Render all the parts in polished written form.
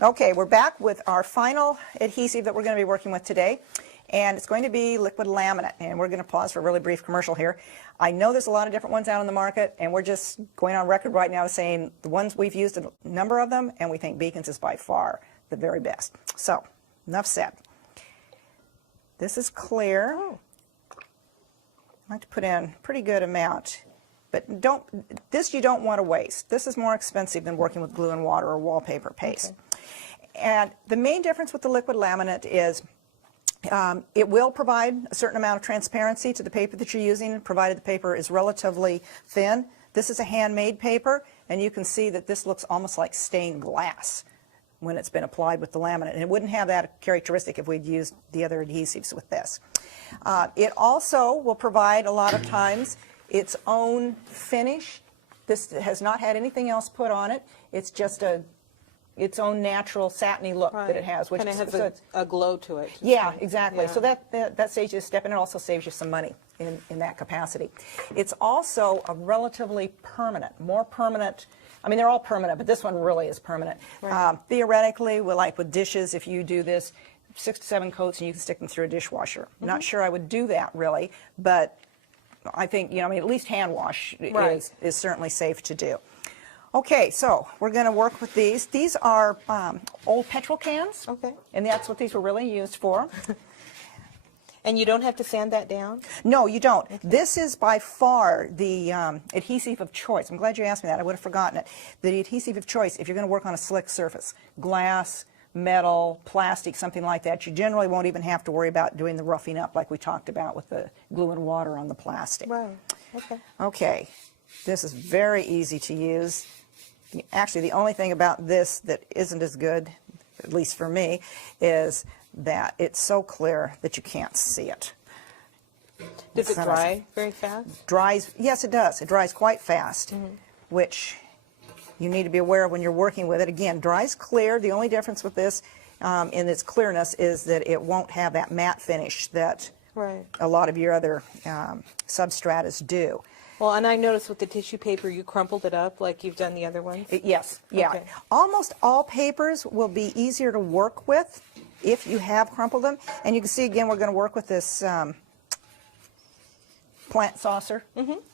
Okay, we're back with our final adhesive that we're going to be working with today, and it's going to be liquid laminate, and we're going to pause for a really brief commercial here. I know there's a lot of different ones out on the market, and we're just going on record right now saying the ones we've used, a number of them, and we think Beacon's is by far the very best. So, enough said. This is clear. I like to put in a pretty good amount, but you don't want to waste. This is more expensive than working with glue and water or wallpaper paste. Okay. And the main difference with the liquid laminate is it will provide a certain amount of transparency to the paper that you're using, provided the paper is relatively thin. This is a handmade paper, and you can see that this looks almost like stained glass when it's been applied with the laminate, and it wouldn't have that characteristic if we'd used the other adhesives with this. It also will provide a lot of times its own finish. This has not had anything else put on it. It's just its own natural satiny look that it has, which has a glow to it. Yeah, exactly. Yeah. So that saves you a step, and it also saves you some money in that capacity. It's also a relatively permanent, more permanent. I mean, they're all permanent, but this one really is permanent. Right. Theoretically, like with dishes, if you do this 6 to 7 coats, and you can stick them through a dishwasher. Mm-hmm. Not sure I would do that really, but I think, I mean, at least hand wash is certainly safe to do. Okay, so we're going to work with these. These are old petrol cans. Okay. And that's what these were really used for. And you don't have to sand that down? No, you don't. Okay. This is by far the adhesive of choice. I'm glad you asked me that. I would have forgotten it. The adhesive of choice, if you're going to work on a slick surface, glass, metal, plastic, something like that, you generally won't even have to worry about doing the roughing up like we talked about with the glue and water on the plastic. Right. Okay. Okay. This is very easy to use. Actually, the only thing about this that isn't as good, at least for me, is that it's so clear that you can't see it. Does it dry very fast? Dries, yes, it does. It dries quite fast, which you need to be aware of when you're working with it. Again, dries clear. The only difference with this in its clearness is that it won't have that matte finish that a lot of your other substratas do. Well, and I noticed with the tissue paper, you crumpled it up like you've done the other ones? Yes, yeah. Okay. Almost all papers will be easier to work with if you have crumpled them. And you can see, again, we're going to work with this plant saucer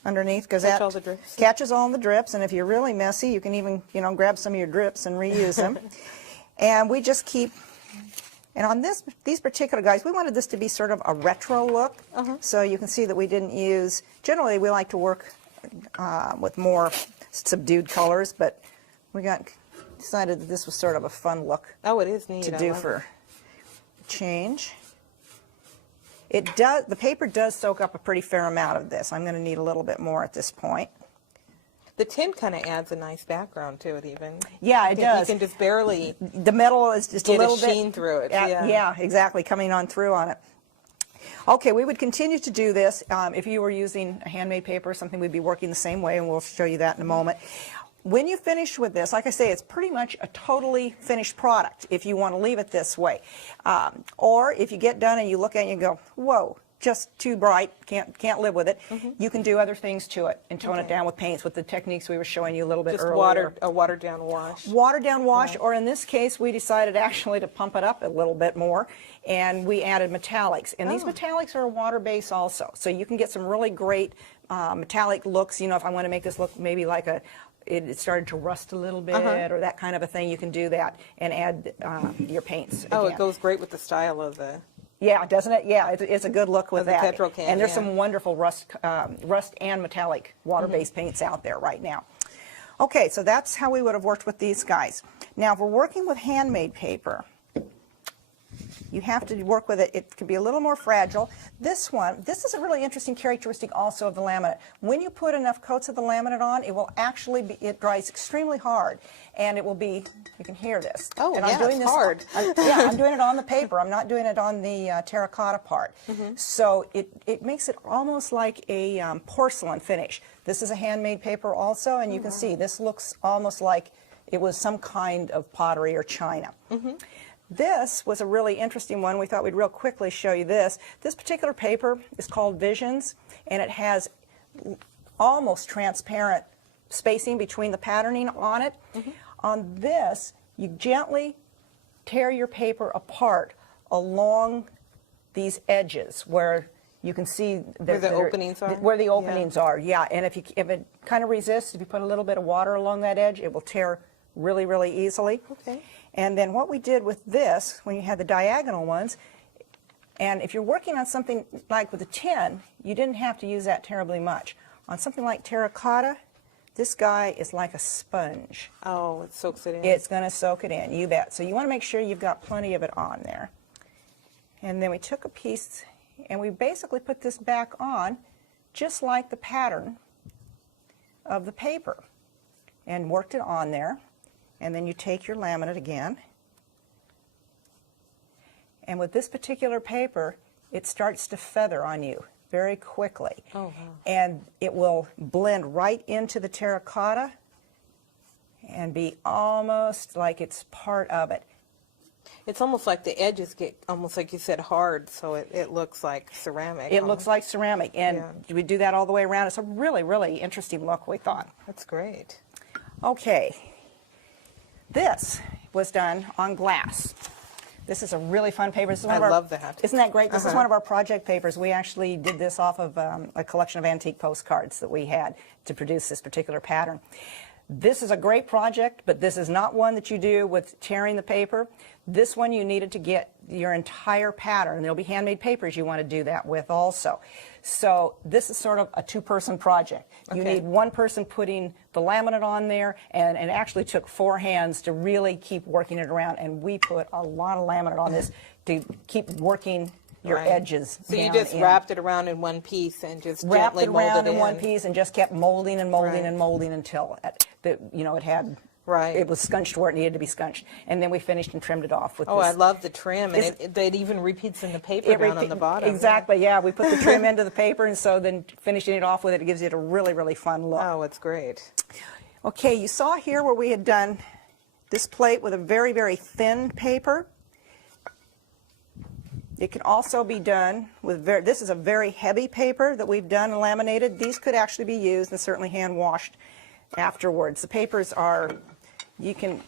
underneath, because that catches all the drips. And if you're really messy, you can even, grab some of your drips and reuse them. And we just keep... And on these particular guys, we wanted this to be sort of a retro look. So you can see that we didn't use, generally we like to work with more subdued colors, but we decided that this was sort of a fun look. Oh, it is neat. To do for change. It does, the paper does soak up a pretty fair amount of this. I'm going to need a little bit more at this point. The tin kind of adds a nice background to it, even. Yeah, it does. You can just barely. The metal is just a little bit. Sheen through it. Yeah, exactly, coming on through on it. Okay, we would continue to do this if you were using a handmade paper or something. We'd be working the same way, and we'll show you that in a moment. When you finish with this, like I say, it's pretty much a totally finished product if you want to leave it this way. Or if you get done and you look at it and you go, whoa, just too bright, can't live with it. You can do other things to it and tone it down with paints, with the techniques we were showing you a little bit earlier. Just a watered down wash. Watered down wash, or in this case, we decided actually to pump it up a little bit more, and we added metallics. And these metallics are a water base also, so you can get some really great metallic looks. If I want to make this look maybe like it started to rust a little bit, or that kind of a thing, you can do that and add your paints. Oh, it goes great with the style of the... Yeah, doesn't it? Yeah, it's a good look with that. Petrol can, and there's some wonderful rust and metallic water-based paints out there right now. Okay, so that's how we would have worked with these guys. Now, if we're working with handmade paper, you have to work with it. It can be a little more fragile. This is a really interesting characteristic also of the laminate. When you put enough coats of the laminate on, it will actually be, it dries extremely hard, and it will be, you can hear this. Oh, and yeah, I'm doing it's hard. I'm doing it on the paper. I'm not doing it on the terracotta part. So it makes it almost like a porcelain finish. This is a handmade paper also, and you can see this looks almost like it was some kind of pottery or china. This was a really interesting one. We thought we'd real quickly show you this. This particular paper is called Visions, and it has almost transparent spacing between the patterning on it. On this, you gently tear your paper apart along these edges where you can see Where the openings are? Where the openings are, yeah. And if it kind of resists, if you put a little bit of water along that edge, it will tear really, really easily. Okay. And then what we did with this, when you had the diagonal ones, and if you're working on something like with a tin, you didn't have to use that terribly much. On something like terracotta, this guy is like a sponge. Oh, it soaks it in. It's going to soak it in, you bet. So you want to make sure you've got plenty of it on there. And then we took a piece and we basically put this back on just like the pattern of the paper and worked it on there. And then you take your laminate again. And with this particular paper, it starts to feather on you very quickly. Oh, wow. And it will blend right into the terracotta and be almost like it's part of it. It's almost like the edges get, almost like you said, hard, so it looks like ceramic. It looks like ceramic, and Yeah. we do that all the way around. It's a really, really interesting look, we thought. That's great. Okay, this was done on glass. This is a really fun paper. This is one I of our, love that. Isn't that great? This is one of our project papers. We actually did this off of a collection of antique postcards that we had to produce this particular pattern. This is a great project, but this is not one that you do with tearing the paper. This one you needed to get your entire pattern. There'll be handmade papers you want to do that with also. So this is sort of a two-person project. You Okay. need one person putting the laminate on there, and it actually took 4 hands to really keep working it around, and we put a lot of laminate on this to keep working your Right. edges So you down just in. wrapped it around in one piece and just Wrapped gently it molded around it in one piece and just kept molding and molding Right. and molding until it had, Right. it was scunched where it needed to be scunched. And then we finished and trimmed it off with Oh, this. I love the trim, and It's- it even repeats in the paper down on the bottom. Exactly, yeah. We put the trim into the paper, and so then finishing it off with it gives it a really, really fun look. Oh, it's great. Okay, you saw here where we had done this plate with a very, very thin paper. It can also be done with, this is a very heavy paper that we've done and laminated. These could actually be used and certainly hand washed afterwards. The papers are, I don't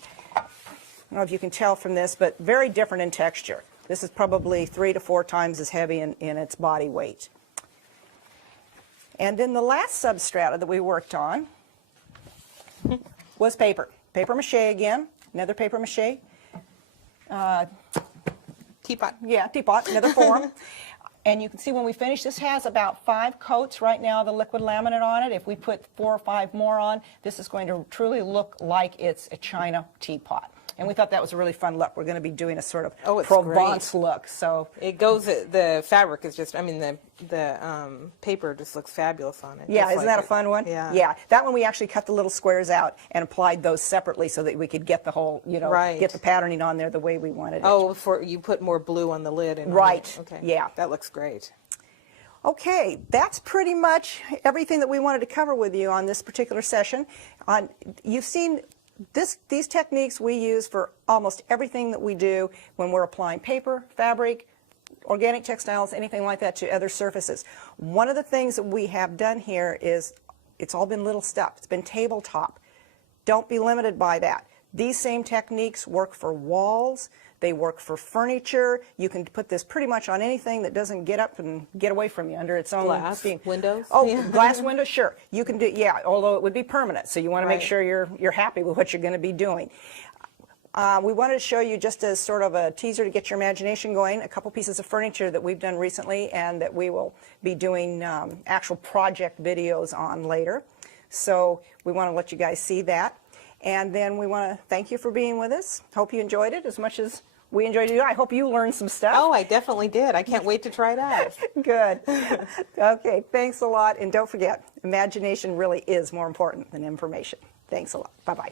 know if you can tell from this, but very different in texture. This is probably 3 to 4 times as heavy in its body weight. And then the last substrata that we worked on was paper. Paper mache again, another paper mache. Teapot. Yeah, teapot, another form. And you can see when we finish, this has about 5 coats right now of the liquid laminate on it. If we put 4 or 5 more on, this is going to truly look like it's a china teapot. And we thought that was a really fun look. We're going to be doing a sort of Oh, it's Provence look. So It goes, the fabric is just, I mean, the paper just looks fabulous on it. yeah, Just isn't like that a fun one? Yeah. Yeah, that one we actually cut the little squares out and applied those separately so that we could get the whole, Right. get the patterning on there the way we wanted it. Oh, you put more blue on the lid. And Right, Okay. yeah. That looks great. Okay, that's pretty much everything that we wanted to cover with you on this particular session. You've seen these techniques we use for almost everything that we do when we're applying paper, fabric, organic textiles, anything like that to other surfaces. One of the things that we have done here is it's all been little stuff. It's been tabletop. Don't be limited by that. These same techniques work for walls. They work for furniture. You can put this pretty much on anything that doesn't get up and get away from you under its own Glass, steam. windows? Oh, Yeah. glass windows, sure. You can do, yeah, although it would be permanent. So you want to make Right. sure you're happy with what you're going to be doing. We wanted to show you, just as sort of a teaser to get your imagination going, a couple pieces of furniture that we've done recently and that we will be doing actual project videos on later. So we want to let you guys see that. And then we want to thank you for being with us. Hope you enjoyed it as much as we enjoyed it. I hope you learned some stuff. Oh, I definitely did. I can't wait to try it out. Good. Okay, thanks a lot. And don't forget, imagination really is more important than information. Thanks a lot. Bye-bye.